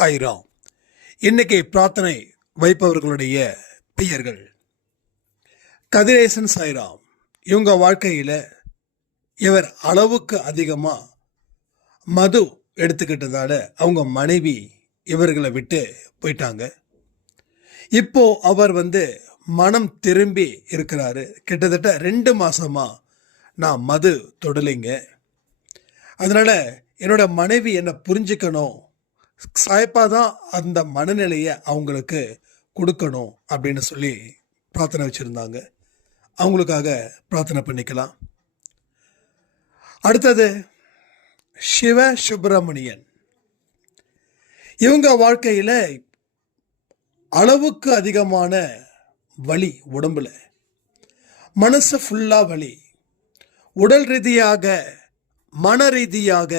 சாய்ராம். இன்னைக்கு பிரார்த்தனை வைப்பவர்களுடைய பெயர்கள்: கதிரேசன் சாய்ராம். இவங்க வாழ்க்கையில் இவர் அளவுக்கு அதிகமாக மது எடுத்துக்கிட்டதால அவங்க மனைவி இவர்களை விட்டு போயிட்டாங்க. இப்போ அவர் மனம் திரும்பி இருக்கிறாரு. கிட்டத்தட்ட 2 மாசமா நான் மது தொடலைங்க, அதனால என்னோட மனைவி என்னை புரிஞ்சுக்கணும், சாய்ப்பா தான் அந்த மனநிலையை அவங்களுக்கு கொடுக்கணும் அப்படின்னு சொல்லி பிரார்த்தனை வச்சுருந்தாங்க. அவங்களுக்காக பிரார்த்தனை பண்ணிக்கலாம். அடுத்தது சிவ சுப்பிரமணியன். இவங்க வாழ்க்கையில் அளவுக்கு அதிகமான வலி, உடம்புல மனசு ஃபுல்லாக வலி, உடல் ரீதியாக மன ரீதியாக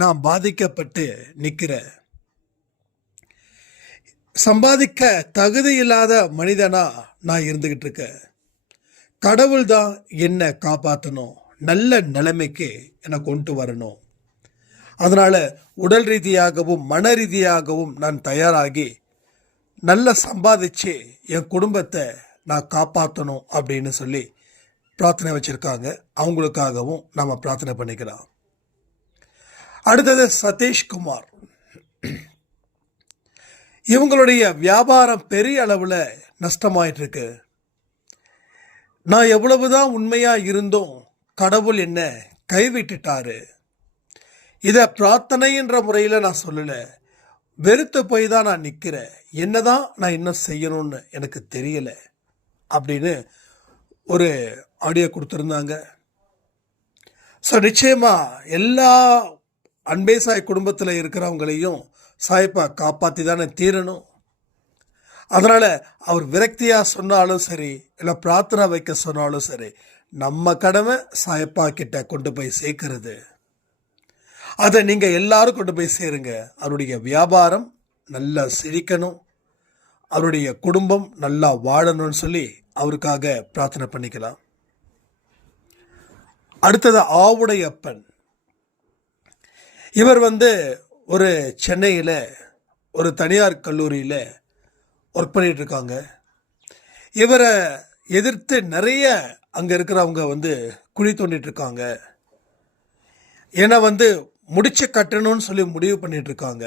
நான் பாதிக்கப்பட்டு நிற்கிறேன். சம்பாதிக்க தகுதி இல்லாத மனிதனா நான் இருந்துகிட்டு இருக்கேன். கடவுள் தான் என்னை காப்பாற்றணும், நல்ல நிலைமைக்கு என்னை கொண்டு வரணும். அதனால உடல் ரீதியாகவும் மன ரீதியாகவும் நான் தயாராகி நல்லா சம்பாதிச்சு என் குடும்பத்தை நான் காப்பாற்றணும் அப்படின்னு சொல்லி பிரார்த்தனை வச்சுருக்காங்க. அவங்களுக்காகவும் நம்ம பிரார்த்தனை பண்ணிக்கலாம். அடுத்தது சதீஷ்குமார். இவங்களுடைய வியாபாரம் பெரிய அளவில் நஷ்டமாயிட்டு இருக்கு. நான் எவ்வளவுதான் உண்மையாக இருந்தும் கடவுள் என்ன கைவிட்டுட்டாரு. இதை பிரார்த்தனைன்ற முறையில் நான் சொல்லலை, வெறுத்து போய் தான் நான் நிற்கிறேன். என்னதான் நான் இன்னும் செய்யணும்னு எனக்கு தெரியலை அப்படின்னு ஒரு ஆடியோ கொடுத்துருந்தாங்க. ஸோ நிச்சயமாக எல்லா அன்பே சாய் குடும்பத்தில் இருக்கிறவங்களையும் சாய்ப்பா காப்பாற்றி தானே தீரணும். அதனால் அவர் விரக்தியாக சொன்னாலும் சரி, இல்லை பிரார்த்தனை வைக்க சொன்னாலும் சரி, நம்ம கடமை சாய்ப்பா கிட்ட கொண்டு போய் சேர்க்கறது. அதை நீங்கள் எல்லாரும் கொண்டு போய் சேருங்க. அவருடைய வியாபாரம் நல்லா செழிக்கணும், அவருடைய குடும்பம் நல்லா வாழணும்னு சொல்லி அவருக்காக பிரார்த்தனை பண்ணிக்கலாம். அடுத்தது ஆவுடையப்பன். இவர் ஒரு சென்னையில் ஒரு தனியார் கல்லூரியில் ஒர்க் பண்ணிகிட்டு இருக்காங்க. இவரை எதிர்த்து நிறைய அங்கே இருக்கிறவங்க குழி தோண்டிட்டு இருக்காங்க. ஏன்னா முடிச்சு கட்டணும்னு சொல்லி முடிவு பண்ணிட்டு இருக்காங்க.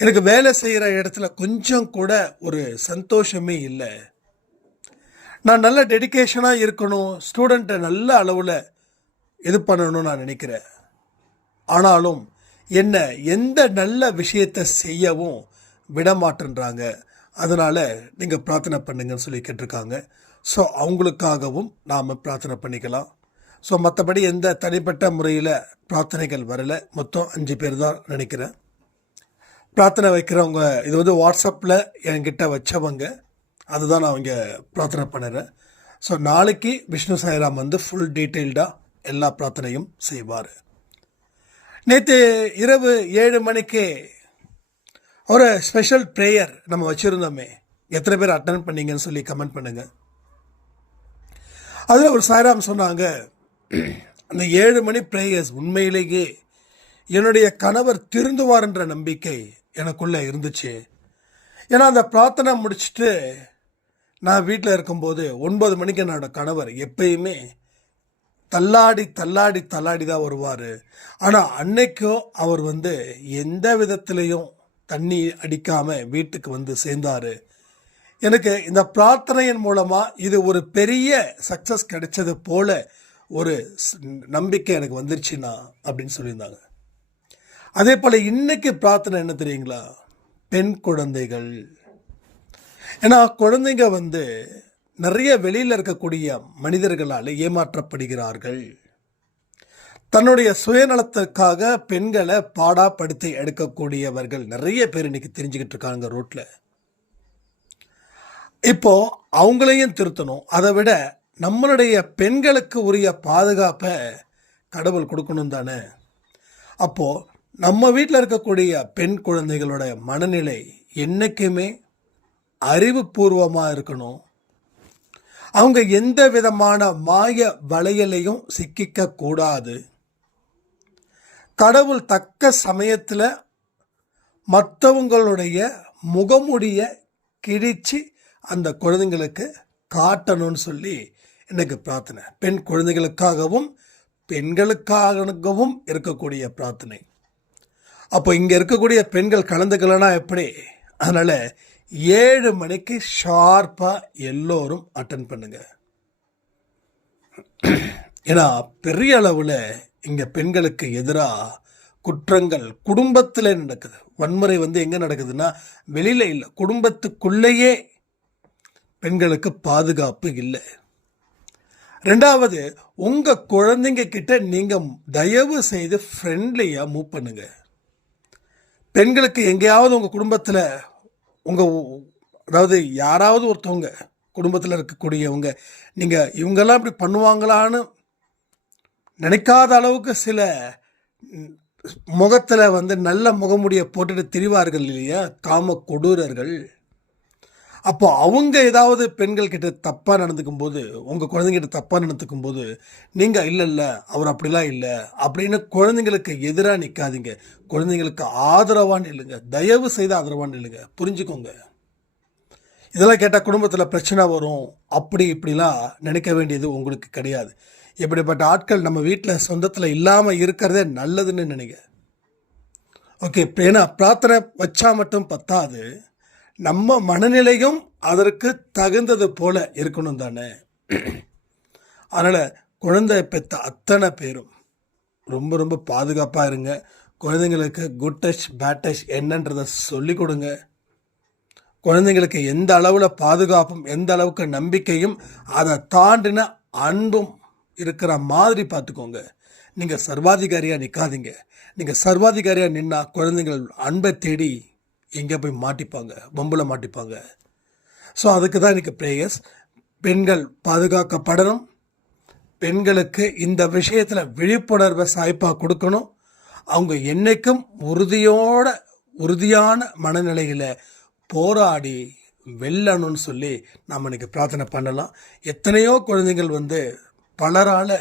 எனக்கு வேலை செய்கிற இடத்துல கொஞ்சம் கூட ஒரு சந்தோஷமே இல்லை. நான் நல்ல டெடிக்கேஷனாக இருக்கணும், ஸ்டூடெண்ட்டை நல்ல அளவில் இது பண்ணணும்னு நான் நினைக்கிறேன். ஆனாலும் என்ன எந்த நல்ல விஷயத்தை செய்யவும் விடமாட்டேன்றாங்க. அதனால் நீங்கள் பிரார்த்தனை பண்ணுங்கன்னு சொல்லி கேட்டிருக்காங்க. ஸோ அவங்களுக்காகவும் நாம் பிரார்த்தனை பண்ணிக்கலாம். ஸோ மற்றபடி எந்த தனிப்பட்ட முறையில் பிரார்த்தனைகள் வரலை. மொத்தம் 5 பேர் தான் நினைக்கிறேன். பிரார்த்தனை வைக்கிறவங்க இது வாட்ஸ்அப்பில் என்கிட்ட வச்சவங்க, அதுதான் நான் அவங்க பிரார்த்தனை பண்ணுறேன். ஸோ நாளைக்கு விஷ்ணு சாய்ராம் ஃபுல் டீட்டெயில்டாக எல்லா பிரார்த்தனையும் செய்வார். நேற்று இரவு 7 மணிக்கு ஒரு ஸ்பெஷல் ப்ரேயர் நம்ம வச்சுருந்தோமே, எத்தனை பேர் அட்டன் பண்ணீங்கன்னு சொல்லி கமெண்ட் பண்ணுங்கள். அதில் ஒரு சாய்ராம் சொன்னாங்க, அந்த 7 மணி ப்ரேயர்ஸ் உண்மையிலேயே என்னுடைய கணவர் திருந்துவார்ன்ற நம்பிக்கை எனக்குள்ளே இருந்துச்சு. ஏன்னா அந்த பிரார்த்தனை முடிச்சுட்டு நான் வீட்டில் இருக்கும்போது 9 மணிக்கு என்னோட கணவர் எப்பயுமே தள்ளாடி தள்ளாடி தள்ளாடி தான் வருவார். ஆனால் அன்னைக்கும் அவர் எந்த விதத்துலேயும் தண்ணி அடிக்காமல் வீட்டுக்கு சேர்ந்தார். எனக்கு இந்த பிரார்த்தனையின் மூலமாக இது ஒரு பெரிய சக்ஸஸ் கிடைச்சது போல ஒரு நம்பிக்கை எனக்கு வந்துருச்சுன்னா அப்படின்னு சொல்லியிருந்தாங்க. அதே போல் இன்னைக்கு பிரார்த்தனை என்ன தெரியுங்களா? பெண் குழந்தைகள். ஏன்னா குழந்தைங்க நிறைய வெளியில் இருக்கக்கூடிய மனிதர்களால் ஏமாற்றப்படுகிறார்கள். தன்னுடைய சுயநலத்துக்காக பெண்களை பாடாப்படுத்தி எடுக்கக்கூடியவர்கள் நிறைய பேர் இன்னைக்கு தெரிஞ்சுக்கிட்டு இருக்காங்க ரோட்டில். இப்போ அவங்களையும் திருத்தணும். அதை விட நம்மளுடைய பெண்களுக்கு உரிய பாதுகாப்பை கடவுள் கொடுக்கணும் தானே. அப்போது நம்ம வீட்டில் இருக்கக்கூடிய பெண் குழந்தைகளோட மனநிலை என்றைக்குமே அறிவுபூர்வமாக இருக்கணும். அவங்க எந்த விதமான மாய வளையலையும் சிக்கிக்க கூடாது. கடவுள் தக்க சமயத்தில் மற்றவங்களுடைய முகமுடிய கிழிச்சு அந்த குழந்தைங்களுக்கு காட்டணும்னு சொல்லி எனக்கு பிரார்த்தனை. பெண் குழந்தைகளுக்காகவும் பெண்களுக்காகவும் இருக்கக்கூடிய பிரார்த்தனை. அப்போ இங்கே இருக்கக்கூடிய பெண்கள் கலந்துக்கலனா எப்படி? அதனால் 7 மணிக்கு ஷார்ப்பாக எல்லோரும் அட்டன் பண்ணுங்க. ஏன்னா பெரிய அளவில் இங்கே பெண்களுக்கு எதிராக குற்றங்கள் குடும்பத்தில் நடக்குது. வன்முறை எங்கே நடக்குதுன்னா வெளியில் இல்லை, குடும்பத்துக்குள்ளேயே பெண்களுக்கு பாதுகாப்பு இல்லை. 2வது, உங்கள் குழந்தைங்க கிட்ட நீங்கள் தயவு செய்து ஃப்ரெண்ட்லியாக மூவ் பண்ணுங்க. பெண்களுக்கு எங்கேயாவது உங்கள் குடும்பத்தில் அதாவது யாராவது ஒருத்தவங்க குடும்பத்தில் இருக்கக்கூடியவங்க நீங்கள் இவங்கெல்லாம் இப்படி பண்ணுவாங்களான்னு நினைக்காத அளவுக்கு சில முகத்தில் நல்ல முகமுடியை போட்டுட்டு திரிவார்கள் இல்லையா, காம கொடூரர்கள். அப்போ அவங்க ஏதாவது பெண்கள் கிட்ட தப்பாக நடந்துக்கும் போது, உங்கள் குழந்தைங்கிட்ட தப்பாக நடந்துக்கும் போது நீங்கள் இல்லை அவர் அப்படிலாம் இல்லை அப்படின்னு குழந்தைங்களுக்கு எதிராக நிற்காதீங்க. குழந்தைங்களுக்கு ஆதரவாக நில்லுங்க. தயவு செய்து ஆதரவாக நில்லுங்க. புரிஞ்சுக்கோங்க. இதெல்லாம் கேட்டால் குடும்பத்தில் பிரச்சனை வரும் அப்படி இப்படிலாம் நினைக்க வேண்டியது உங்களுக்கு கிடையாது. இப்படிப்பட்ட ஆட்கள் நம்ம வீட்டில் சொந்தத்தில் இல்லாமல் இருக்கிறதே நல்லதுன்னு நினைங்க. ஓகே, ஏன்னா பிரார்த்தனை வச்சா மட்டும் பத்தாது, நம்ம மனநிலையும் அதற்கு தகுந்தது போல இருக்கணும் தானே. அதனால் குழந்தை பெற்ற அத்தனை பேரும் ரொம்ப ரொம்ப பாதுகாப்பாக இருங்க. குழந்தைங்களுக்கு குட் டச் பேட் டச் என்னன்றதை சொல்லிக் கொடுங்க. குழந்தைங்களுக்கு எந்த அளவில் பாதுகாப்பும் எந்த அளவுக்கு நம்பிக்கையும் அதை தாண்டின அன்பும் இருக்கிற மாதிரி பார்த்துக்கோங்க. நீங்கள் சர்வாதிகாரியாக நிற்காதீங்க. நீங்கள் சர்வாதிகாரியாக நின்னா குழந்தைங்கள் அன்பை தேடி எங்கே போய் மாட்டிப்பாங்க, பம்பில் மாட்டிப்பாங்க. ஸோ அதுக்கு தான் எனக்கு ப்ரேயர்ஸ். பெண்கள் பாதுகாக்கப்படணும். பெண்களுக்கு இந்த விஷயத்தில் விழிப்புணர்வை சாய்ப்பாக கொடுக்கணும். அவங்க என்றைக்கும் உறுதியான மனநிலையில் போராடி வெல்லணும்னு சொல்லி நாம் இன்றைக்கி பிரார்த்தனை பண்ணலாம். எத்தனையோ குழந்தைகள் பலரால்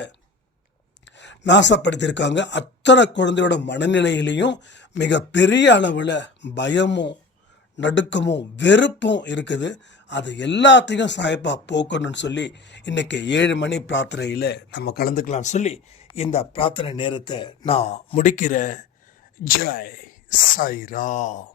நாசப்படுத்தியிருக்காங்க. அத்தனை குழந்தையோட மனநிலையிலையும் மிக பெரிய அளவில் பயமும் நடுக்கமும் வெறுப்பும் இருக்குது. அது எல்லாத்தையும் சாய்ப்பாக போக்கணும்னு சொல்லி இன்றைக்கி 7 மணி பிரார்த்தனையில் நம்ம கலந்துக்கலாம்னு சொல்லி இந்த பிரார்த்தனை நேரத்தை நான் முடிக்கிறேன். ஜெய் சாய்ராம்.